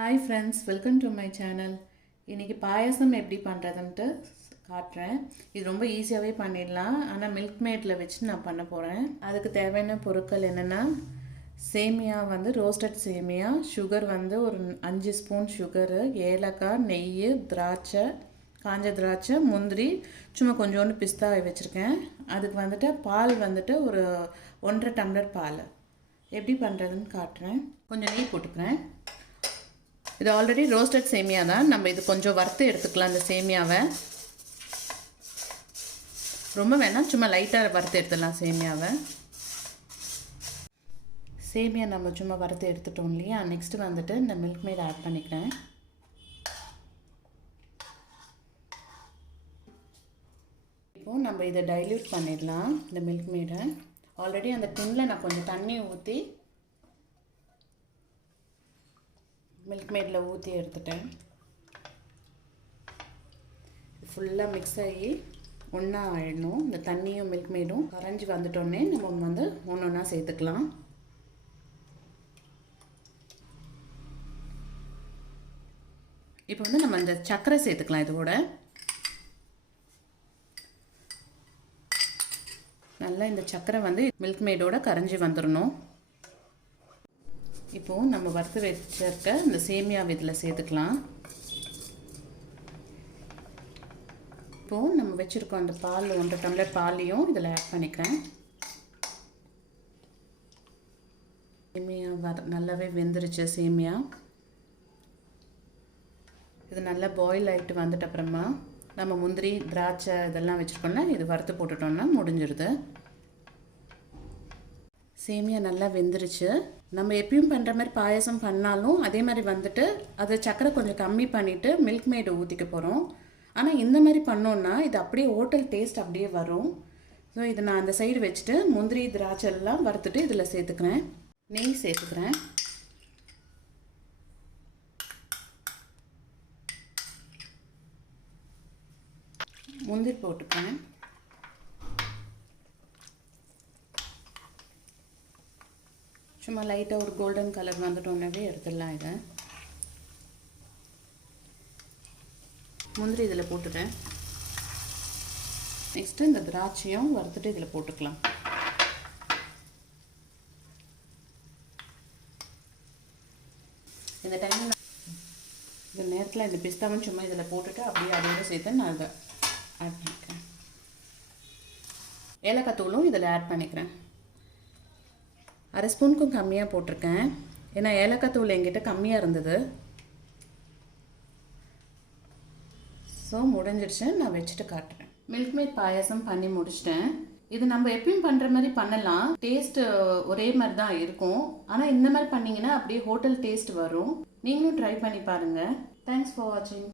Hi friends, welcome to my channel. இன்னைக்கு பாயாசம் எப்படி பண்றதுன்னு காட்றேன். இது ரொம்ப ஈஸியாவே பண்ணிடலாம். ஆனா மில்க்மேட்ல வெச்சு நான் பண்ண போறேன். அதுக்கு தேவையான பொருட்கள் என்னன்னா சேமியா வந்து ரோஸ்டட் சேமியா, sugar வந்து ஒரு 5 ஸ்பூன் sugar, ஏலக்காய், நெய், திராட்சை, காஞ்ச திராட்சை, முந்திரி, சும்மா கொஞ்சோண்டு பிஸ்தா வெச்சிருக்கேன். அதுக்கு வந்துட்டு பால் வந்துட்டு ஒரு 1.5 டம்ளர் பால். எப்படி பண்றதுன்னு காட்றேன். கொஞ்சம் நெய் போட்டுக்கிறேன். இது ஆல்ரெடி ரோஸ்டட் சேமியா தான். நம்ம இது கொஞ்சம் வறுத்து எடுத்துக்கலாம் இந்த சேமியாவை. ரொம்ப வேணாம், சும்மா லைட்டாக வறுத்து எடுத்துடலாம் சேமியாவை. சேமியா நம்ம சும்மா வறுத்து எடுத்துட்டோம் இல்லையா. நெக்ஸ்ட்டு வந்துட்டு இந்த மில்க்மேட் ஆட் பண்ணிக்கிறேன். இப்போது நம்ம இதை டைல்யூட் பண்ணிடலாம் இந்த மில்க்மேடை. ஆல்ரெடி அந்த டின்னில் நான் கொஞ்சம் தண்ணி ஊற்றி மில்க்மேடில் ஊற்றி எடுத்துட்டேன். ஃபுல்லாக மிக்ஸ் ஆகி ஒன்றா ஆயிடணும். இந்த தண்ணியும் மில்க்மேடும் கரைஞ்சி வந்துட்டோன்னே நம்ம வந்து ஒன்றா சேர்த்துக்கலாம். இப்போ வந்து நம்ம இந்த சர்க்கரை சேர்த்துக்கலாம். இதோட நல்லா இந்த சர்க்கரை வந்து மில்க்மேடோட கரைஞ்சி வந்துடணும். இப்போது நம்ம வறுத்து வச்சிருக்க இந்த சேமியா இதில் சேர்த்துக்கலாம். இப்போது நம்ம வச்சுருக்கோம் அந்த பால் 1.5 டம்ளர் பாலையும் இதில் ஆட் பண்ணிக்கிறேன். சேமியா நல்லாவே வெந்துருச்சு சேமியா. இது நல்லா பாயில் ஆகிட்டு வந்துட்ட அப்புறமா நம்ம முந்திரி, திராட்சை இதெல்லாம் வச்சுருக்கோம்னா இது வறுத்து போட்டுட்டோம்னா முடிஞ்சிடுது. சேமியா நல்லா வெந்துருச்சு. நம்ம எப்பயும் பண்ணுற மாதிரி பாயாசம் பண்ணாலும் அதே மாதிரி வந்துட்டு அதை சக்கரை கொஞ்சம் கம்மி பண்ணிவிட்டு மில்க்மேடை ஊற்றிக்க போகிறோம். ஆனால் இந்த மாதிரி பண்ணோன்னா இது அப்படியே ஹோட்டல் டேஸ்ட் அப்படியே வரும். ஸோ இதை நான் அந்த சைடு வச்சுட்டு முந்திரி, திராட்சை எல்லாம் வறுத்துட்டு இதில் சேர்த்துக்கிறேன். நெய் சேர்த்துக்கிறேன். முந்திரி போட்டுக்கிறேன். சும்மா லைட்டாக ஒரு கோல்டன் கலர் வந்துட்டோன்னே எடுத்துடலாம். இதை முந்திரி இதில் போட்டுட்டேன். நெக்ஸ்ட்டு இந்த திராட்சையும் வறுத்துட்டு இதில் போட்டுக்கலாம். இந்த டைமில் இந்த நேரத்தில் இந்த பிஸ்தாவும் சும்மா இதில் போட்டுட்டு அப்படியே அதோடு சேர்த்து நான் இதை ஆட் பண்ணிக்கிறேன். ஏலக்காய் தூளும் இதில் ஆட் பண்ணிக்கிறேன். 1/2 ஸ்பூனுக்கும் கம்மியாக போட்டிருக்கேன். ஏன்னா ஏலக்காய் தூள் என்கிட்ட கம்மியாக இருந்தது. ஸோ முடிஞ்சிடுச்சு. நான் வச்சுட்டு காட்டுறேன். மில்க்மேட் பாயாசம் பண்ணி முடிச்சிட்டேன். இது நம்ம எப்பயும் பண்ணுற மாதிரி பண்ணலாம். டேஸ்ட்டு ஒரே மாதிரி தான் இருக்கும். ஆனால் இந்த மாதிரி பண்ணிங்கன்னா அப்படியே ஹோட்டல் டேஸ்ட் வரும். நீங்களும் ட்ரை பண்ணி பாருங்கள். தேங்க்ஸ் ஃபார் வாட்சிங்.